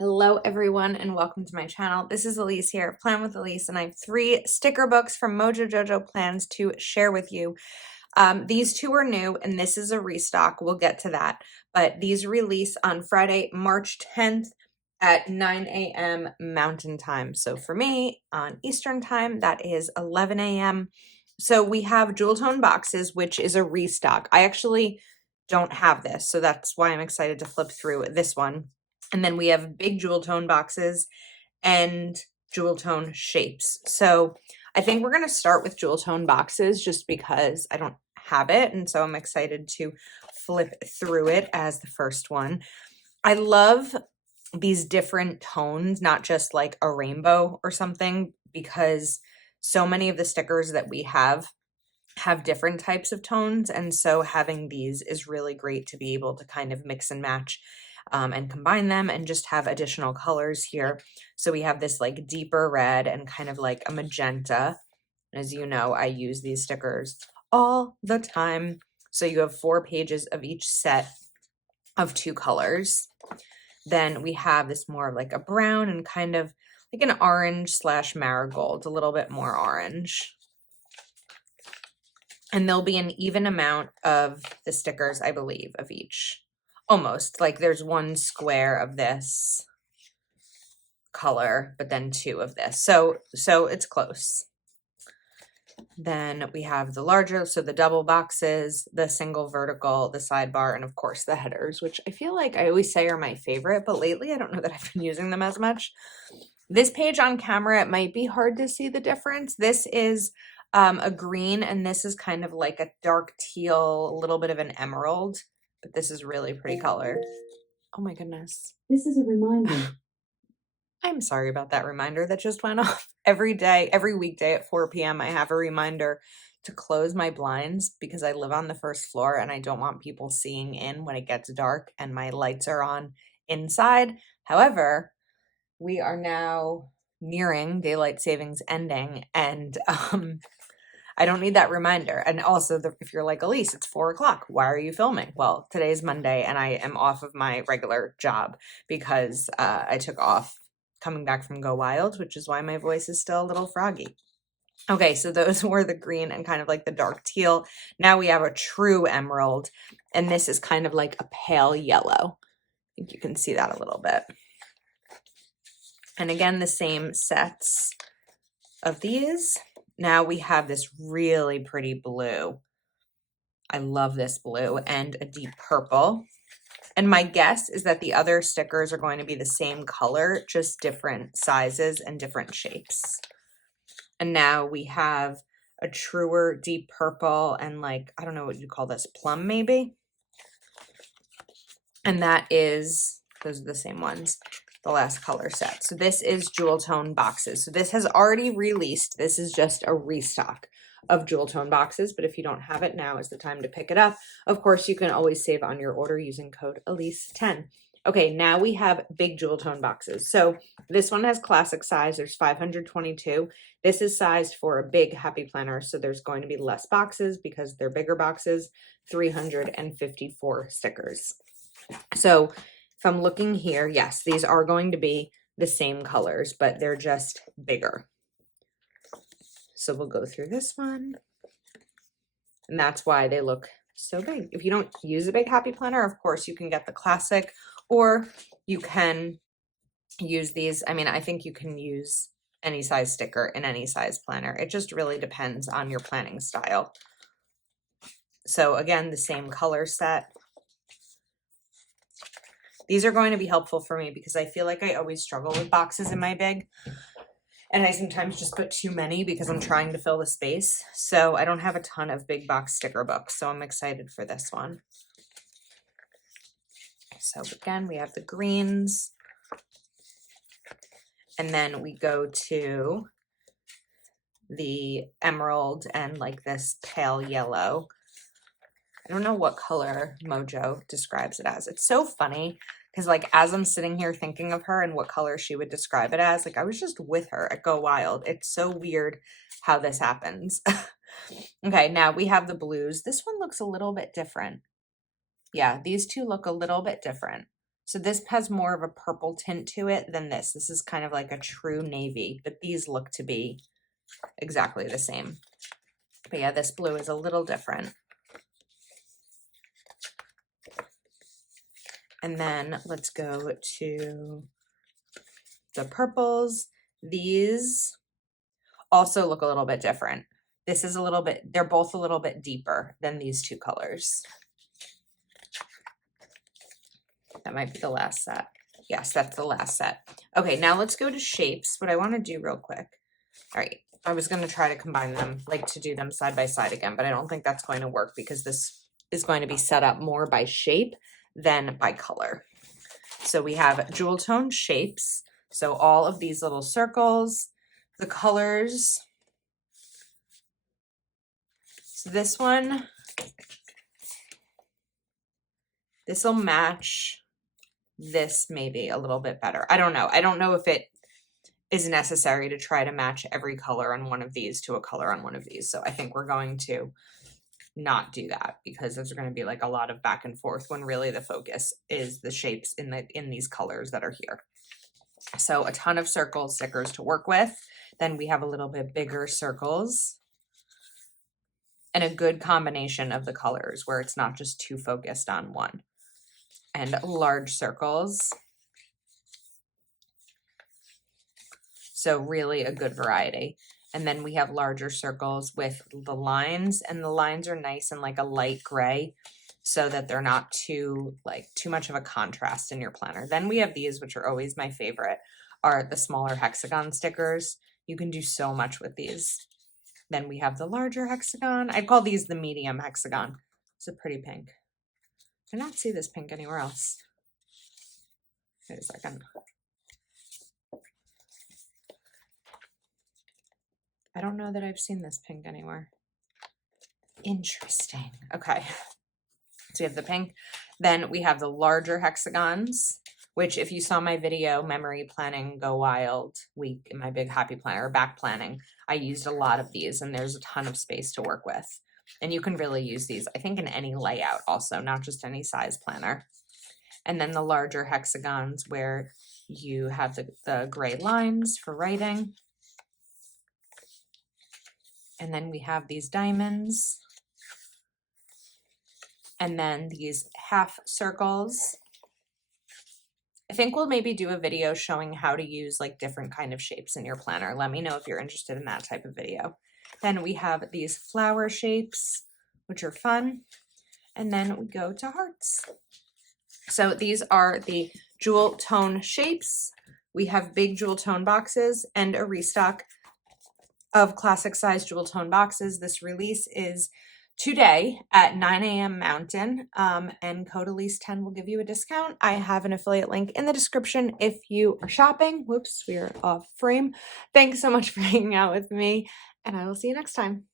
Hello everyone and welcome to my channel. This is Elise here, Plan with Elise, and I have 3 sticker books from Mojo Jojo Plans to share with you. These 2 are new and this is a restock. We'll get to that. But these release on Friday, March 10th at 9 a.m. Mountain Time. So for me, on Eastern Time, that is 11 a.m. So we have Jewel Tone boxes, which is a restock. I actually don't have this, so that's why I'm excited to flip through this one. And then we have big jewel tone boxes and jewel tone shapes. So I think we're going to start with jewel tone boxes just because I don't have it. And so I'm excited to flip through it as the first one. I love these different tones, not just like a rainbow or something, because so many of the stickers that we have different types of tones. And so having these is really great to be able to kind of mix and match and combine them and just have additional colors here. So we have this like deeper red and kind of like a magenta. As you know, I use these stickers all the time. So you have 4 pages of each set of 2 colors. Then we have this more of like a brown and kind of like an orange / marigold, a little bit more orange. And there'll be an even amount of the stickers, I believe, of each. Almost, like there's 1 square of this color, but then 2 of this. So it's close. Then we have the larger, so the double boxes, the single vertical, the sidebar, and of course the headers, which I feel like I always say are my favorite, but lately I don't know that I've been using them as much. This page on camera, it might be hard to see the difference. This is a green, and this is kind of like a dark teal, a little bit of an emerald, but this is really pretty color. Oh my goodness. This is a reminder. I'm sorry about that reminder that just went off. Every day, every weekday at 4 p.m., I have a reminder to close my blinds because I live on the first floor and I don't want people seeing in when it gets dark and my lights are on inside. However, we are now nearing daylight savings ending, and I don't need that reminder. And also, if you're like, Elise, it's 4 o'clock. Why are you filming? Well, today's Monday and I am off of my regular job because I took off coming back from Go Wild, which is why my voice is still a little froggy. Okay, so those were the green and kind of like the dark teal. Now we have a true emerald, and this is kind of like a pale yellow. I think you can see that a little bit. And again, the same sets of these. Now we have this really pretty blue. I love this blue, and a deep purple. And my guess is that the other stickers are going to be the same color, just different sizes and different shapes. And now we have a truer deep purple and like, I don't know what you call this, plum maybe? And that is, those are the same ones, the last color set. So this is jewel tone boxes. So this has already released. This is just a restock of jewel tone boxes, but if you don't have it, now is the time to pick it up. Of course, you can always save on your order using code Elise10. Okay, now we have big jewel tone boxes. So this one has classic size. There's 522. This is sized for a big happy planner, so there's going to be less boxes because they're bigger boxes, 354 stickers. So if I'm looking here, yes, these are going to be the same colors, but they're just bigger. So we'll go through this one. And that's why they look so big. If you don't use a big happy planner, of course, you can get the classic, or you can use these. I mean, I think you can use any size sticker in any size planner. It just really depends on your planning style. So again, the same color set. These are going to be helpful for me because I feel like I always struggle with boxes in my big. And I sometimes just put too many because I'm trying to fill the space. So I don't have a ton of big box sticker books. So I'm excited for this one. So again, we have the greens. And then we go to the emerald and like this pale yellow. I don't know what color Mojo describes it as. It's so funny because like as I'm sitting here thinking of her and what color she would describe it as, like I was just with her at Go Wild. It's so weird how this happens. Okay, now we have the blues. This one looks a little bit different. Yeah, these two look a little bit different. So this has more of a purple tint to it than this. This is kind of like a true navy, but these look to be exactly the same. But yeah, this blue is a little different. And then let's go to the purples. These also look a little bit different. This is a little bit, they're both a little bit deeper than these two colors. That might be the last set. Yes, that's the last set. Okay, now let's go to shapes. What I want to do real quick. All right, I was going to try to combine them, like to do them side by side again, but I don't think that's going to work because this is going to be set up more by shape than by color. So we have jewel tone shapes. So all of these little circles, the colors. So this one, this will match this maybe a little bit better. I don't know. I don't know if it is necessary to try to match every color on one of these to a color on one of these. So I think we're going to not do that because there's going to be like a lot of back and forth when really the focus is the shapes in these colors that are here. So a ton of circle stickers to work with. Then we have a little bit bigger circles and a good combination of the colors where it's not just too focused on one. And large circles. So really a good variety. And then we have larger circles with the lines, and the lines are nice and like a light gray so that they're not too much of a contrast in your planner. Then we have these, which are always my favorite, are the smaller hexagon stickers. You can do so much with these. Then we have the larger hexagon. I call these the medium hexagon. It's a pretty pink. I cannot see this pink anywhere else. Wait a second. I don't know that I've seen this pink anywhere. Interesting. Okay. So we have the pink. Then we have the larger hexagons, which if you saw my video, Memory Planning Go Wild week in my big happy planner, back planning, I used a lot of these and there's a ton of space to work with. And you can really use these, I think, in any layout also, not just any size planner. And then the larger hexagons where you have the gray lines for writing. And then we have these diamonds. And then these half circles. I think we'll maybe do a video showing how to use like different kind of shapes in your planner. Let me know if you're interested in that type of video. Then we have these flower shapes, which are fun. And then we go to hearts. So these are the jewel tone shapes. We have big jewel tone boxes and a restock of classic size jewel tone boxes. This release is today at 9 a.m. Mountain, and code Elise10 will give you a discount. I have an affiliate link in the description if you are shopping. Whoops, we are off frame. Thanks so much for hanging out with me, and I will see you next time.